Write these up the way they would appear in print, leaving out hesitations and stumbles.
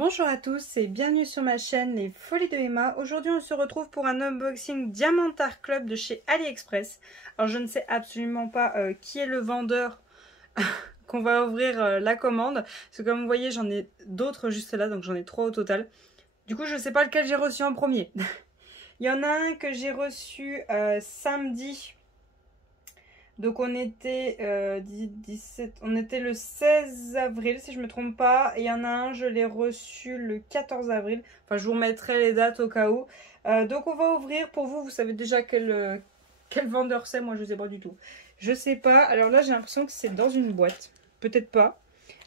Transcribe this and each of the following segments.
Bonjour à tous et bienvenue sur ma chaîne Les Folies de Emma. Aujourd'hui on se retrouve pour un unboxing Diamantart Club de chez AliExpress. Alors je ne sais absolument pas qui est le vendeur qu'on va ouvrir la commande. Parce que comme vous voyez j'en ai d'autres juste là, donc j'en ai 3 au total. Du coup je ne sais pas lequel j'ai reçu en premier. Il y en a un que j'ai reçu samedi. Donc on était, on était le 16 avril si je ne me trompe pas. Et il y en a un, je l'ai reçu le 14 avril. Enfin je vous remettrai les dates au cas où. Donc on va ouvrir pour vous. Vous savez déjà quel vendeur c'est. Moi je ne sais pas du tout. Je sais pas. Alors là j'ai l'impression que c'est dans une boîte. Peut-être pas.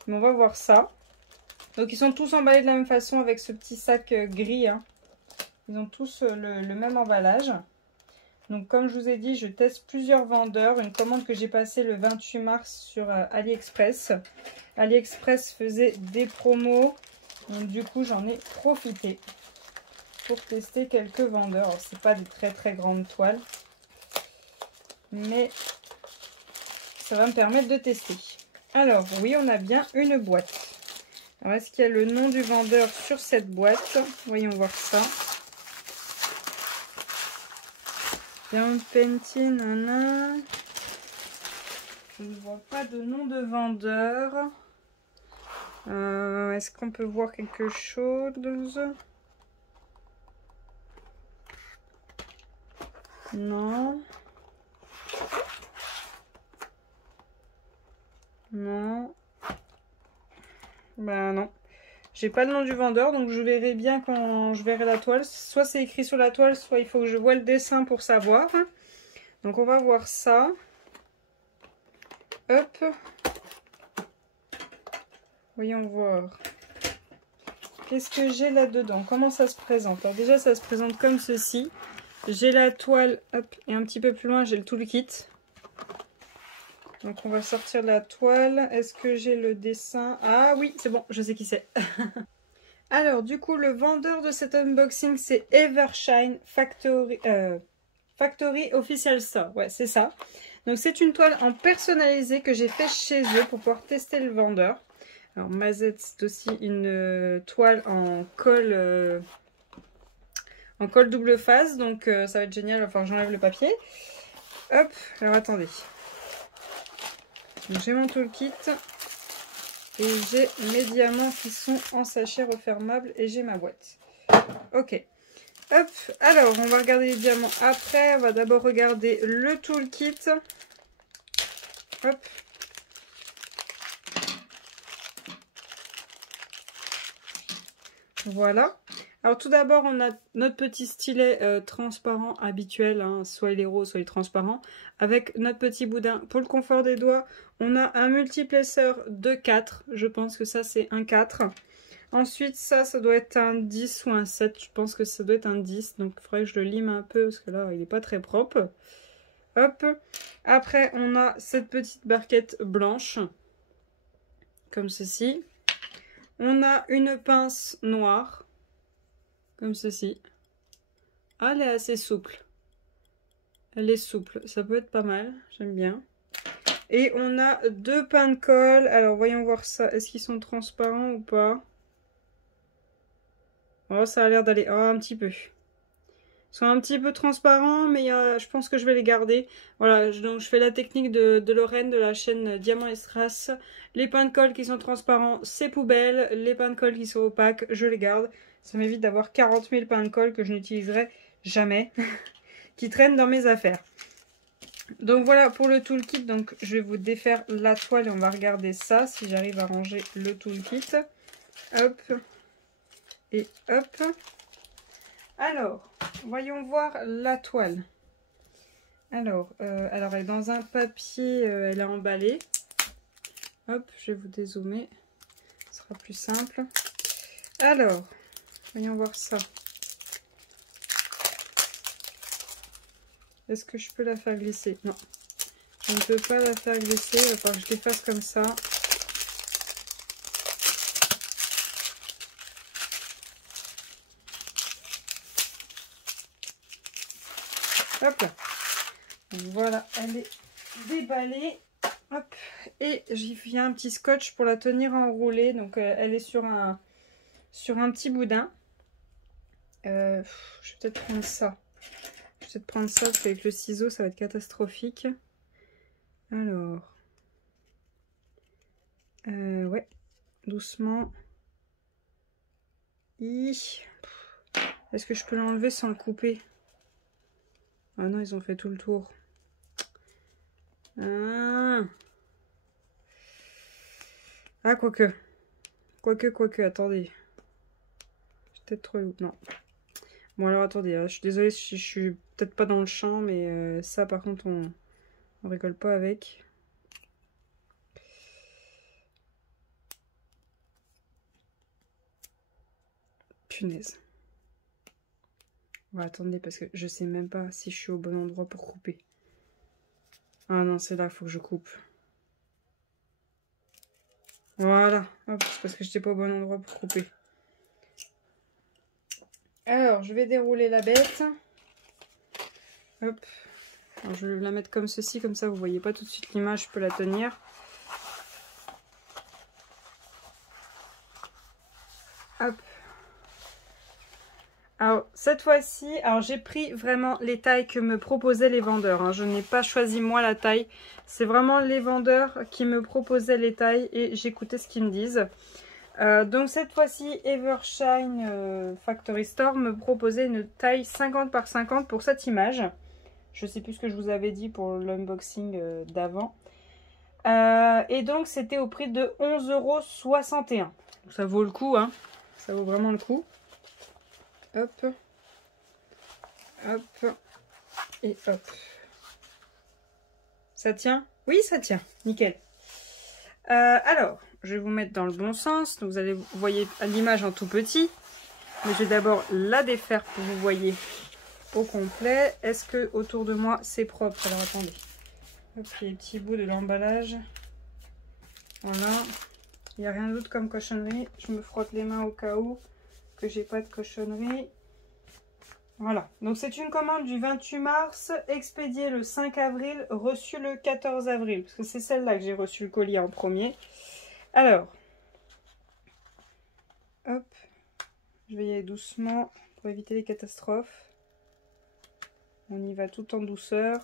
Mais on va voir ça. Donc ils sont tous emballés de la même façon avec ce petit sac gris. Hein. Ils ont tous le même emballage. Donc comme je vous ai dit, je teste plusieurs vendeurs. Une commande que j'ai passée le 28 mars sur AliExpress. AliExpress faisait des promos. Donc du coup, j'en ai profité pour tester quelques vendeurs. Alors, c'est pas des très grandes toiles. Mais ça va me permettre de tester. Alors oui, on a bien une boîte. Alors est-ce qu'il y a le nom du vendeur sur cette boîte? Voyons voir ça. Penty, nana. Je ne vois pas de nom de vendeur. Est-ce qu'on peut voir quelque chose? Non. Non. Ben non. J'ai pas le nom du vendeur, donc je verrai bien quand je verrai la toile. Soit c'est écrit sur la toile, soit il faut que je voie le dessin pour savoir. Donc on va voir ça. Hop. Voyons voir. Qu'est-ce que j'ai là-dedans? Comment ça se présente? Alors déjà, ça se présente comme ceci. J'ai la toile, hop, et un petit peu plus loin, j'ai le toolkit. Donc on va sortir la toile. Est-ce que j'ai le dessin? Ah oui, c'est bon, je sais qui c'est. Alors du coup, le vendeur de cet unboxing, c'est Evershine Factory Official Store. Ouais, c'est ça. Donc c'est une toile en personnalisé que j'ai fait chez eux pour pouvoir tester le vendeur. Alors Mazette, c'est aussi une toile en colle double face, donc ça va être génial. Enfin, j'enlève le papier. Hop, alors attendez. J'ai mon toolkit et j'ai mes diamants qui sont en sachet refermable et j'ai ma boîte. Ok. Hop, alors on va regarder les diamants après. On va d'abord regarder le toolkit. Hop. Voilà. Alors tout d'abord, on a notre petit stylet transparent habituel, hein, soit il est rose, soit il est transparent, avec notre petit boudin pour le confort des doigts. On a un multiplesseur de 4, je pense que ça c'est un 4. Ensuite, ça doit être un 10 ou un 7, je pense que ça doit être un 10, donc il faudrait que je le lime un peu, parce que là, il n'est pas très propre. Hop. Après, on a cette petite barquette blanche, comme ceci. On a une pince noire, comme ceci. Ah, elle est assez souple. Elle est souple, ça peut être pas mal, j'aime bien. Et on a deux pains de colle. Alors, voyons voir ça. Est-ce qu'ils sont transparents ou pas? Oh, ça a l'air d'aller... Oh, un petit peu. Ils sont un petit peu transparents, mais je pense que je vais les garder. Voilà, donc je fais la technique de Lorraine de la chaîne Diamant et Strass. Les pains de colle qui sont transparents, c'est poubelle. Les pains de colle qui sont opaques, je les garde. Ça m'évite d'avoir 40 000 pains de colle que je n'utiliserai jamais, qui traînent dans mes affaires. Donc voilà pour le toolkit. Donc je vais vous défaire la toile et on va regarder ça, si j'arrive à ranger le toolkit. Hop. Et hop. Alors, voyons voir la toile. Alors elle est dans un papier, elle est emballée. Hop, je vais vous dézoomer. Ce sera plus simple. Alors, voyons voir ça. Est-ce que je peux la faire glisser? Non. Je ne peux pas la faire glisser. Il va falloir que je les fasse comme ça. Hop là. Voilà, elle est déballée. Hop. Et j'y viens un petit scotch pour la tenir enroulée. Donc elle est sur sur un petit boudin. Je vais peut-être prendre ça. Je vais peut-être prendre ça parce qu'avec le ciseau, ça va être catastrophique. Alors. Ouais. Doucement. Est-ce que je peux l'enlever sans le couper? Ah non, ils ont fait tout le tour. Ah, quoique. Quoique, attendez. Peut-être trop... Non. Bon, alors attendez, je suis désolée si je suis peut-être pas dans le champ, mais ça, par contre, on rigole pas avec. Punaise. Bon, attendez, parce que je sais même pas si je suis au bon endroit pour couper. Ah non, c'est là, il faut que je coupe. Voilà. Hop, c'est parce que j'étais pas au bon endroit pour couper. Alors, je vais dérouler la bête. Hop. Alors, je vais la mettre comme ceci, comme ça vous voyez pas tout de suite l'image, je peux la tenir. Hop. Alors, cette fois-ci, j'ai pris vraiment les tailles que me proposaient les vendeurs. Hein. Je n'ai pas choisi moi la taille. C'est vraiment les vendeurs qui me proposaient les tailles et j'écoutais ce qu'ils me disent. Donc cette fois-ci, Evershine Factory Store me proposait une taille 50 par 50 pour cette image. Je sais plus ce que je vous avais dit pour l'unboxing d'avant. Et donc c'était au prix de 11,61 €. Ça vaut le coup, hein. Ça vaut vraiment le coup. Hop. Hop. Et hop. Ça tient? Oui, ça tient. Nickel. Alors, je vais vous mettre dans le bon sens. Donc, vous voyez l'image en tout petit. Mais je vais d'abord la défaire pour que vous voyez au complet. Est-ce que autour de moi, c'est propre? Alors, attendez. Hop, il y a les petits bouts de l'emballage. Voilà. Il n'y a rien d'autre comme cochonnerie. Je me frotte les mains au cas où que j'ai pas de cochonnerie. Voilà. Donc, c'est une commande du 28 mars, expédiée le 5 avril, reçue le 14 avril. Parce que c'est celle-là que j'ai reçu le colis en premier. Alors, hop, je vais y aller doucement pour éviter les catastrophes. On y va tout en douceur.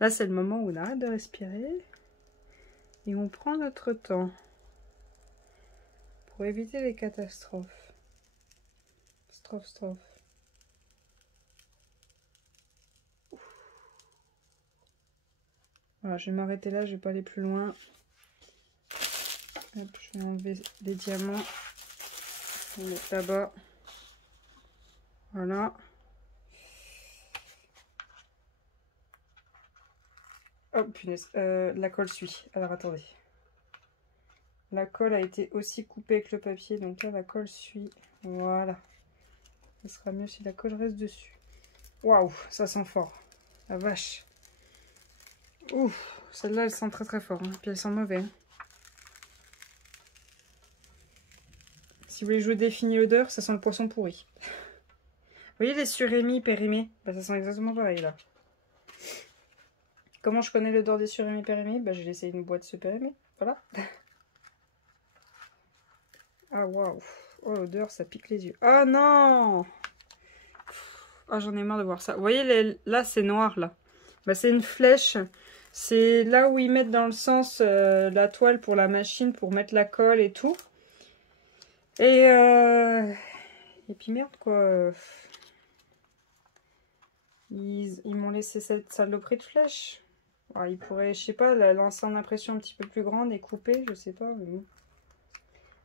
Là, c'est le moment où on arrête de respirer et on prend notre temps pour éviter les catastrophes. Strophe. Voilà, je vais m'arrêter là, je vais pas aller plus loin. Hop, je vais enlever les diamants. Je vais mettre là-bas. Voilà. Oh punaise, la colle suit. Alors attendez. La colle a été aussi coupée avec le papier, donc là la colle suit. Voilà. Ce sera mieux si la colle reste dessus. Waouh, ça sent fort. La vache. Ouf, celle-là elle sent très très fort. Hein. Puis elle sent mauvais. Hein. Si vous voulez jouer définir l'odeur, ça sent le poisson pourri. Vous voyez les surémis périmés? Bah, ça sent exactement pareil là. Comment je connais l'odeur des surémis périmés? Bah, j'ai laissé une boîte supérimée. Voilà. Ah waouh. Oh l'odeur, ça pique les yeux. Oh non. Ah j'en ai marre de voir ça. Vous voyez là c'est noir là. Bah, c'est une flèche. C'est là où ils mettent dans le sens la toile pour la machine pour mettre la colle et tout. Et puis merde quoi. Ils m'ont laissé cette saloperie de flèche. Alors, ils pourraient, je sais pas, la lancer en impression un petit peu plus grande et couper, je sais pas. Mais bon.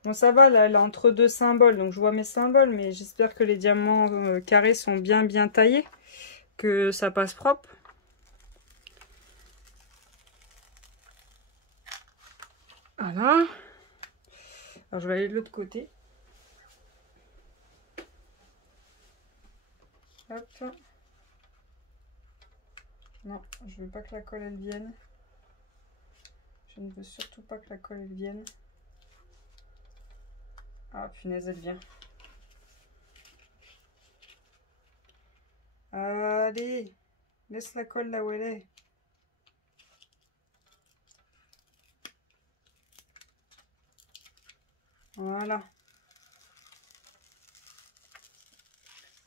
Bon, ça va, là, elle est entre deux symboles, donc je vois mes symboles, mais j'espère que les diamants carrés sont bien taillés, que ça passe propre. Voilà. Alors, je vais aller de l'autre côté. Hop. Non, je veux pas que la colle, elle vienne. Je ne veux surtout pas que la colle, elle vienne. Ah, punaise, elle vient. Allez, laisse la colle là où elle est. Voilà.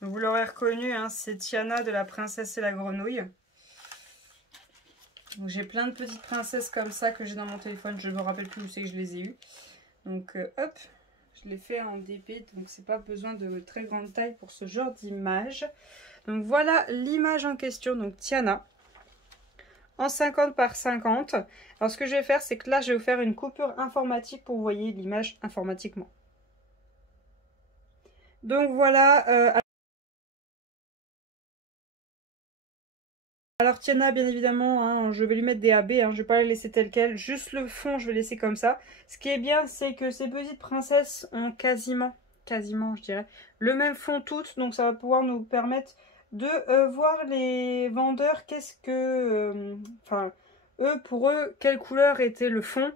Donc, vous l'aurez reconnu, hein, c'est Tiana de la princesse et la grenouille. Donc j'ai plein de petites princesses comme ça que j'ai dans mon téléphone. Je ne me rappelle plus où c'est que je les ai eues. Donc hop, je l'ai fait en DP. Donc c'est pas besoin de très grande taille pour ce genre d'image. Donc voilà l'image en question. Donc Tiana en 50 par 50. Alors ce que je vais faire, c'est que là je vais vous faire une coupure informatique pour que vous voyez l'image informatiquement. Donc voilà. Alors Tiana, bien évidemment, hein, je vais lui mettre des AB, hein, je vais pas la laisser telle quelle. Juste le fond, je vais laisser comme ça. Ce qui est bien, c'est que ces petites princesses ont quasiment, je dirais, le même fond toutes. Donc ça va pouvoir nous permettre de voir les vendeurs, qu'est-ce que... Enfin, eux, pour eux, quelle couleur était le fond.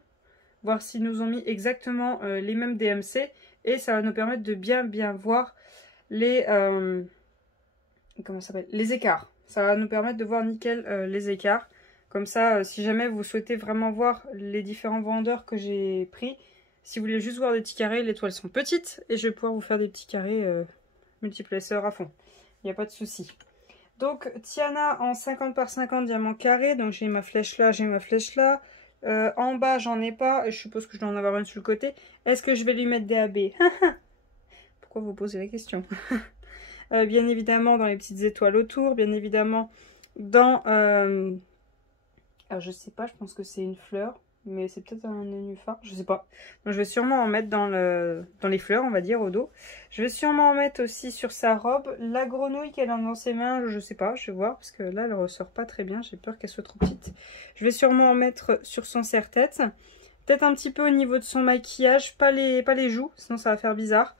Voir s'ils nous ont mis exactement les mêmes DMC. Et ça va nous permettre de bien voir les... comment ça s'appelle? Les écarts. Ça va nous permettre de voir nickel les écarts. Comme ça, si jamais vous souhaitez vraiment voir les différents vendeurs que j'ai pris, si vous voulez juste voir des petits carrés, les toiles sont petites et je vais pouvoir vous faire des petits carrés multiplaceurs à fond. Il n'y a pas de souci. Donc, Tiana en 50 par 50 diamants carrés. Donc, j'ai ma flèche là, j'ai ma flèche là. En bas, j'en ai pas. Et je suppose que je dois en avoir une sur le côté. Est-ce que je vais lui mettre des AB? Pourquoi vous posez la question? Bien évidemment dans les petites étoiles autour, bien évidemment dans... Alors je sais pas, je pense que c'est une fleur, mais c'est peut-être un nénuphar, je sais pas. Donc, je vais sûrement en mettre dans les fleurs, on va dire, au dos. Je vais sûrement en mettre aussi sur sa robe. La grenouille qu'elle a dans ses mains, je sais pas, je vais voir, parce que là elle ressort pas très bien, j'ai peur qu'elle soit trop petite. Je vais sûrement en mettre sur son serre-tête. Peut-être un petit peu au niveau de son maquillage, pas les joues, sinon ça va faire bizarre.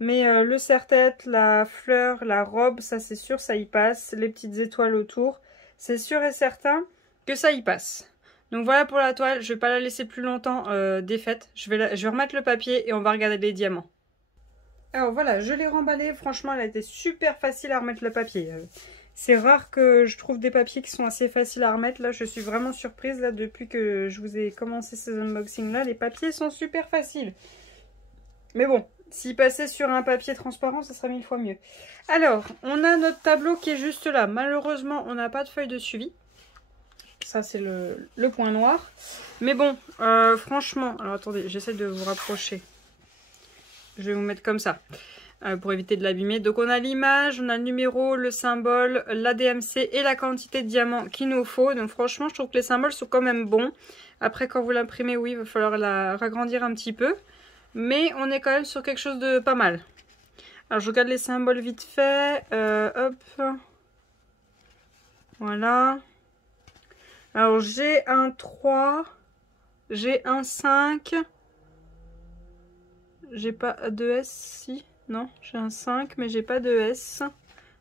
Mais le serre-tête, la fleur, la robe, ça c'est sûr, ça y passe. Les petites étoiles autour, c'est sûr et certain que ça y passe. Donc voilà pour la toile, je vais pas la laisser plus longtemps défaite. Je vais remettre le papier et on va regarder les diamants. Alors voilà, je l'ai remballée. Franchement, elle a été super facile à remettre le papier. C'est rare que je trouve des papiers qui sont assez faciles à remettre. Là, je suis vraiment surprise. Là, depuis que je vous ai commencé ces unboxings-là, les papiers sont super faciles. Mais bon, s'il passait sur un papier transparent, ça serait 1000 fois mieux. Alors, on a notre tableau qui est juste là. Malheureusement, on n'a pas de feuille de suivi. Ça, c'est le point noir. Mais bon, franchement... Alors, attendez, j'essaie de vous rapprocher. Je vais vous mettre comme ça, pour éviter de l'abîmer. Donc, on a l'image, on a le numéro, le symbole, la DMC et la quantité de diamants qu'il nous faut. Donc, franchement, je trouve que les symboles sont quand même bons. Après, quand vous l'imprimez, oui, il va falloir la ragrandir un petit peu. Mais on est quand même sur quelque chose de pas mal. Alors je regarde les symboles vite fait. Hop. Voilà. Alors j'ai un 3. J'ai un 5. J'ai pas de S si. Non, j'ai un 5 mais j'ai pas de S.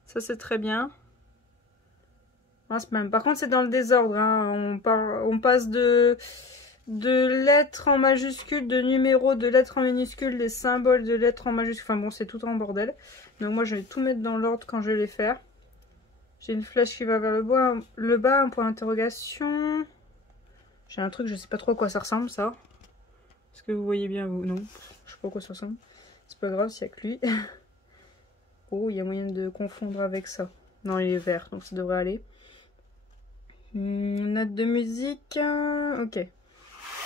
Ça c'est très bien. Par contre c'est dans le désordre. Hein. On passe de lettres en majuscules, de numéros, de lettres en minuscules, des symboles de lettres en majuscules. Enfin bon, c'est tout en bordel. Donc moi, je vais tout mettre dans l'ordre quand je vais les faire. J'ai une flèche qui va vers le bas, un point d'interrogation. J'ai un truc, je sais pas trop à quoi ça ressemble, ça. Est-ce que vous voyez bien, vous? Non, je sais pas à quoi ça ressemble. C'est pas grave, s'il y a que lui. Oh, il y a moyen de confondre avec ça. Non, il est vert, donc ça devrait aller. Note de musique. Ok.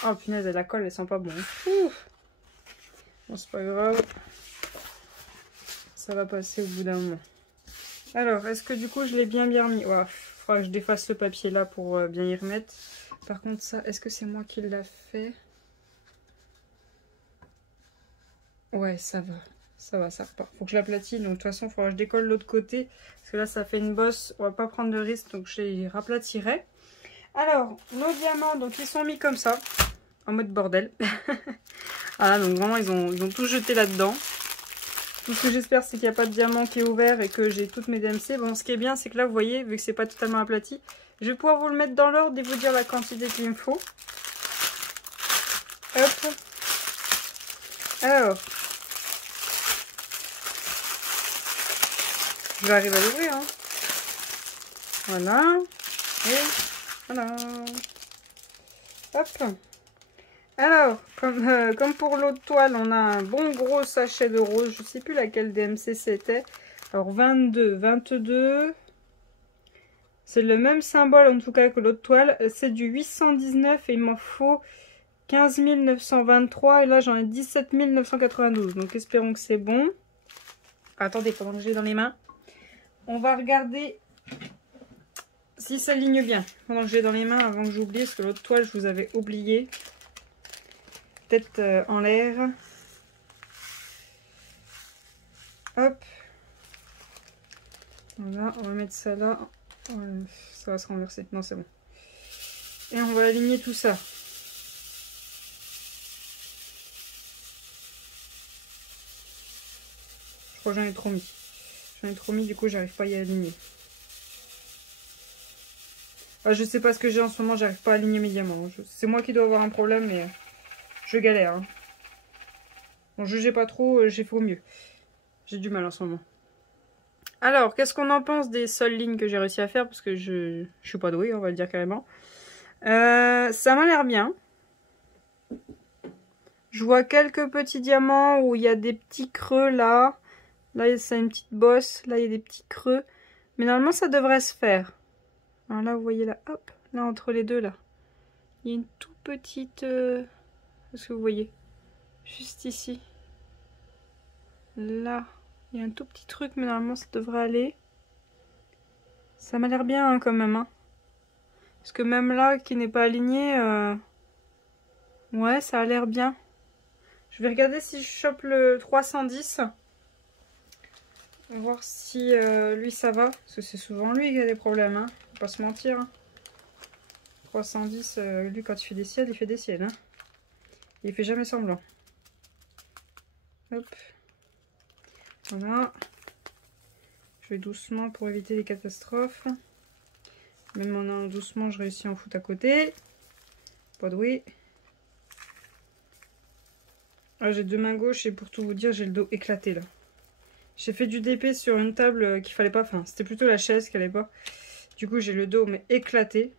Oh punaise, la colle elle sent pas bon. Ouf. Bon, c'est pas grave. Ça va passer au bout d'un moment. Alors, est-ce que du coup je l'ai bien remis? Il faudra que je défasse le papier là pour bien y remettre. Par contre, ça, est-ce que c'est moi qui l'a fait? Ouais, ça va. Ça va, ça repart. Faut que je l'aplatis. Donc, de toute façon, il faudra que je décolle l'autre côté. Parce que là, ça fait une bosse. On va pas prendre de risque. Donc, je les raplatirai. Alors, nos diamants, donc ils sont mis comme ça. En mode bordel. Voilà, donc vraiment, ils ont tout jeté là-dedans. Tout ce que j'espère, c'est qu'il n'y a pas de diamant qui est ouvert et que j'ai toutes mes DMC. Bon, ce qui est bien, c'est que là, vous voyez, vu que c'est pas totalement aplati, je vais pouvoir vous le mettre dans l'ordre et vous dire la quantité qu'il me faut. Hop. Alors. Je vais arriver à l'ouvrir. Hein. Voilà. Et voilà. Hop. Alors, comme pour l'autre toile, on a un bon gros sachet de rose. Je ne sais plus laquelle DMC c'était. Alors, 22, 22. C'est le même symbole en tout cas que l'autre toile. C'est du 819 et il m'en faut 15 923. Et là, j'en ai 17 992. Donc, espérons que c'est bon. Attendez, pendant que j'ai dans les mains. On va regarder si ça ligne bien. Pendant que j'ai dans les mains, avant que j'oublie. Parce que l'autre toile, je vous avais oublié. Tête en l'air. Hop. Voilà, on va mettre ça là. Ça va se renverser. Non, c'est bon. Et on va aligner tout ça. Je crois que j'en ai trop mis. J'en ai trop mis, du coup, j'arrive pas à y aligner. Ah, je sais pas ce que j'ai en ce moment, j'arrive pas à aligner mes diamants. C'est moi qui dois avoir un problème, mais je galère. Hein. Bon, jugez pas trop, j'ai fait au mieux. J'ai du mal en ce moment. Alors, qu'est-ce qu'on en pense des seules lignes que j'ai réussi à faire? Parce que je suis pas douée, on va le dire carrément. Ça m'a l'air bien. Je vois quelques petits diamants où il y a des petits creux là. Là, c'est une petite bosse. Là, il y a des petits creux. Mais normalement, ça devrait se faire. Alors là, vous voyez là, hop, là, entre les deux, là. Il y a une toute petite... Est-ce que vous voyez? Juste ici. Là. Il y a un tout petit truc, mais normalement, ça devrait aller. Ça m'a l'air bien, hein, quand même. Hein. Parce que même là, qui n'est pas aligné... Ouais, ça a l'air bien. Je vais regarder si je chope le 310. Voir si lui, ça va. Parce que c'est souvent lui qui a des problèmes, hein. Faut pas se mentir. Hein. 310, lui, quand il fait des ciels, il fait des ciels. Hein. Il fait jamais semblant. Hop. Voilà. Je vais doucement pour éviter les catastrophes. Même en allant doucement, je réussis à en foutre à côté. Pas doué. Ah, j'ai deux mains gauches et pour tout vous dire, j'ai le dos éclaté là. J'ai fait du DP sur une table qu'il fallait pas. Enfin, c'était plutôt la chaise qu'il allait pas. Du coup, j'ai le dos mais éclaté.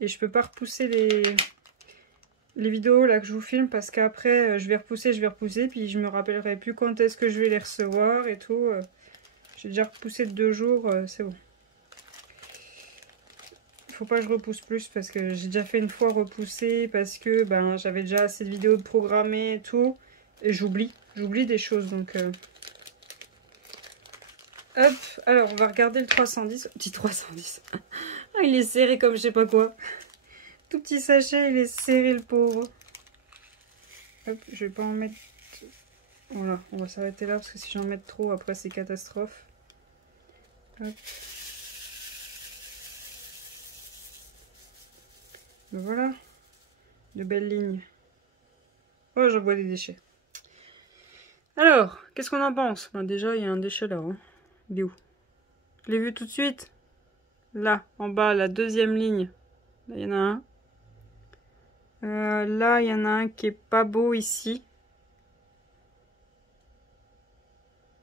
Et je peux pas repousser les vidéos là que je vous filme parce qu'après je vais repousser, puis je me rappellerai plus quand est-ce que je vais les recevoir et tout. J'ai déjà repoussé de 2 jours, c'est bon. Faut pas que je repousse plus parce que j'ai déjà fait une fois repousser parce que ben j'avais déjà assez de vidéos programmées et tout. Et j'oublie des choses donc... Hop, alors on va regarder le 310. Petit 310. Ah, il est serré comme je sais pas quoi. Tout petit sachet, il est serré le pauvre. Hop, je vais pas en mettre... Voilà, on va s'arrêter là parce que si j'en mets trop, après c'est catastrophe. Hop. Voilà. De belles lignes. Oh, j'en vois des déchets. Alors, qu'est-ce qu'on en pense? Ben, déjà, il y a un déchet là. Hein. Il est où? Je l'ai vu tout de suite. Là, en bas, la deuxième ligne. Là, il y en a un. Là, il y en a un qui est pas beau ici.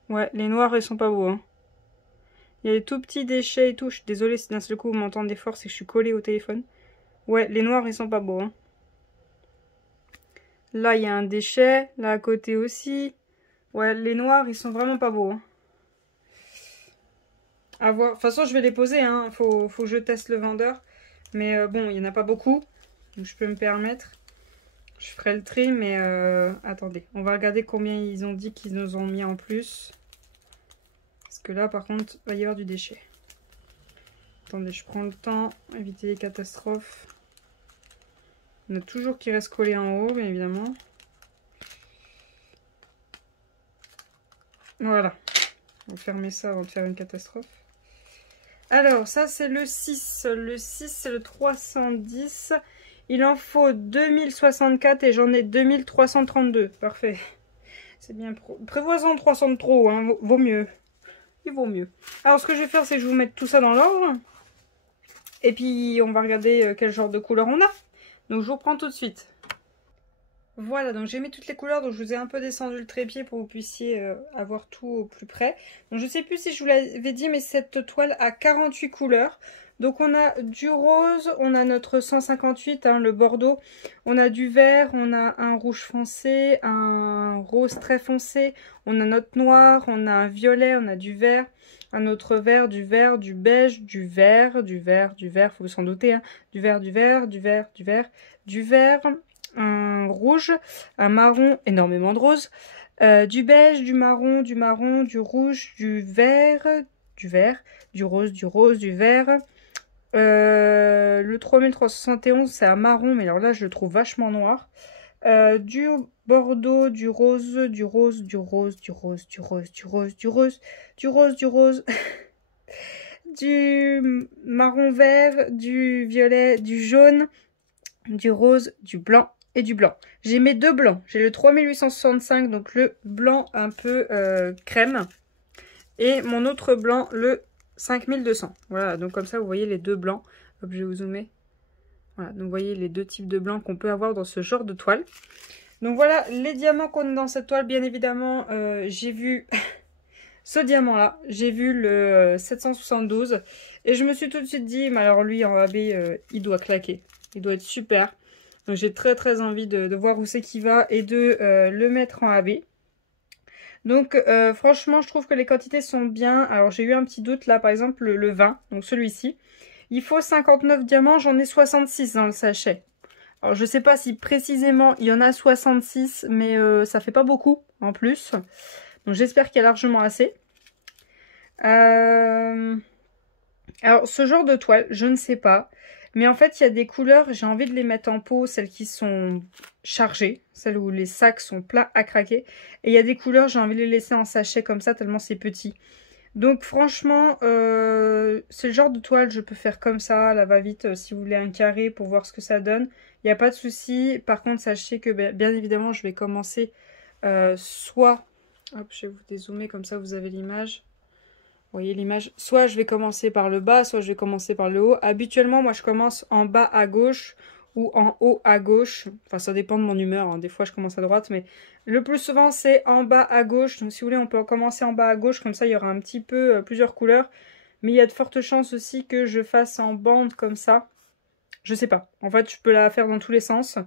Ouais, les noirs, ils sont pas beaux. Hein. Il y a des tout petits déchets et tout. Je suis désolée si d'un seul coup vous m'entendez fort, c'est que je suis collée au téléphone. Ouais, les noirs, ils sont pas beaux. Hein. Là, il y a un déchet. Là, à côté aussi. Ouais, les noirs, ils sont vraiment pas beaux. Hein. À voir. De toute façon, je vais les poser. Hein. Faut que je teste le vendeur. Mais bon, il n'y en a pas beaucoup. Donc, je peux me permettre. Je ferai le tri, mais attendez. On va regarder combien ils ont dit qu'ils nous ont mis en plus. Parce que là, par contre, il va y avoir du déchet. Attendez, je prends le temps. Éviter les catastrophes. On a toujours qui reste collé en haut, bien évidemment. Voilà. On va fermer ça avant de faire une catastrophe. Alors, ça, c'est le 6. Le 6, c'est le 310. Il en faut 2064 et j'en ai 2332. Parfait. C'est bien. Prévoisons 300 de trop, hein. Vaut mieux. Il vaut mieux. Alors, ce que je vais faire, c'est que je vais vous mettre tout ça dans l'ordre. Et puis, on va regarder quel genre de couleur on a. Donc, je vous reprends tout de suite. Voilà, donc j'ai mis toutes les couleurs, donc je vous ai un peu descendu le trépied pour que vous puissiez avoir tout au plus près. Donc je sais plus si je vous l'avais dit, mais cette toile a 48 couleurs. Donc on a du rose, on a notre 158, hein, le bordeaux, on a du vert, on a un rouge foncé, un rose très foncé, on a notre noir, on a un violet, on a du vert, un autre vert, du beige, du vert, faut s'en douter, hein, du vert, du vert, un rouge, un marron, énormément de rose, du beige, du marron, du rouge, du vert, du rose, du vert. Le 3371, c'est un marron, mais alors là, je le trouve vachement noir. Du bordeaux, du rose, du marron vert, du violet, du jaune, du rose, du blanc et du blanc. J'ai mes deux blancs. J'ai le 3865, donc le blanc un peu crème. Et mon autre blanc, le 5200. Voilà, donc comme ça, vous voyez les deux blancs. Hop, je vais vous zoomer. Voilà, donc vous voyez les deux types de blancs qu'on peut avoir dans ce genre de toile. Donc voilà, les diamants qu'on a dans cette toile, bien évidemment, j'ai vu ce diamant-là. J'ai vu le 772. Et je me suis tout de suite dit, mais alors lui, en AB, il doit claquer. Il doit être super. Donc j'ai très envie de voir où c'est qu'il va et de le mettre en AB. Donc franchement, je trouve que les quantités sont bien. Alors j'ai eu un petit doute là, par exemple le 20, donc celui-ci. Il faut 59 diamants, j'en ai 66 dans le sachet. Alors je sais pas si précisément il y en a 66, mais ça fait pas beaucoup en plus. Donc j'espère qu'il y a largement assez. Alors ce genre de toile, je ne sais pas. Mais en fait, il y a des couleurs, j'ai envie de les mettre en pot, celles qui sont chargées, celles où les sacs sont pleins à craquer. Et il y a des couleurs, j'ai envie de les laisser en sachet comme ça, tellement c'est petit. Donc franchement, c'est le genre de toile, je peux faire comme ça, là va-vite, si vous voulez un carré pour voir ce que ça donne. Il n'y a pas de souci. Par contre, sachez que bien évidemment, je vais commencer soit... Hop, je vais vous dézoomer comme ça, vous avez l'image. Vous voyez l'image, soit je vais commencer par le bas, soit je vais commencer par le haut. Habituellement, moi, je commence en bas à gauche ou en haut à gauche. Enfin, ça dépend de mon humeur. Hein. Des fois, je commence à droite, mais le plus souvent, c'est en bas à gauche. Donc, si vous voulez, on peut commencer en bas à gauche. Comme ça, il y aura un petit peu plusieurs couleurs. Mais il y a de fortes chances aussi que je fasse en bande comme ça. Je sais pas. En fait, je peux la faire dans tous les sens.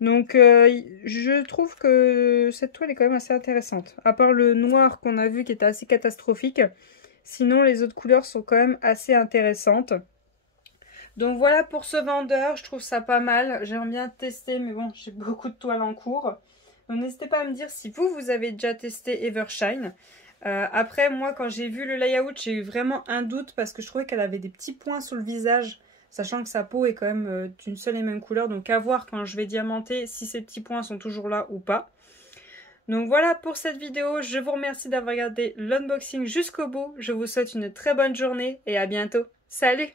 Donc, je trouve que cette toile est quand même assez intéressante. À part le noir qu'on a vu qui était assez catastrophique. Sinon, les autres couleurs sont quand même assez intéressantes. Donc voilà pour ce vendeur, je trouve ça pas mal. J'aimerais bien tester, mais bon, j'ai beaucoup de toiles en cours. Donc n'hésitez pas à me dire si vous avez déjà testé Evershine. Après, moi, quand j'ai vu le layout, j'ai eu vraiment un doute parce que je trouvais qu'elle avait des petits points sur le visage, sachant que sa peau est quand même d'une seule et même couleur. Donc à voir quand je vais diamanter si ces petits points sont toujours là ou pas. Donc voilà pour cette vidéo, je vous remercie d'avoir regardé l'unboxing jusqu'au bout. Je vous souhaite une très bonne journée et à bientôt. Salut!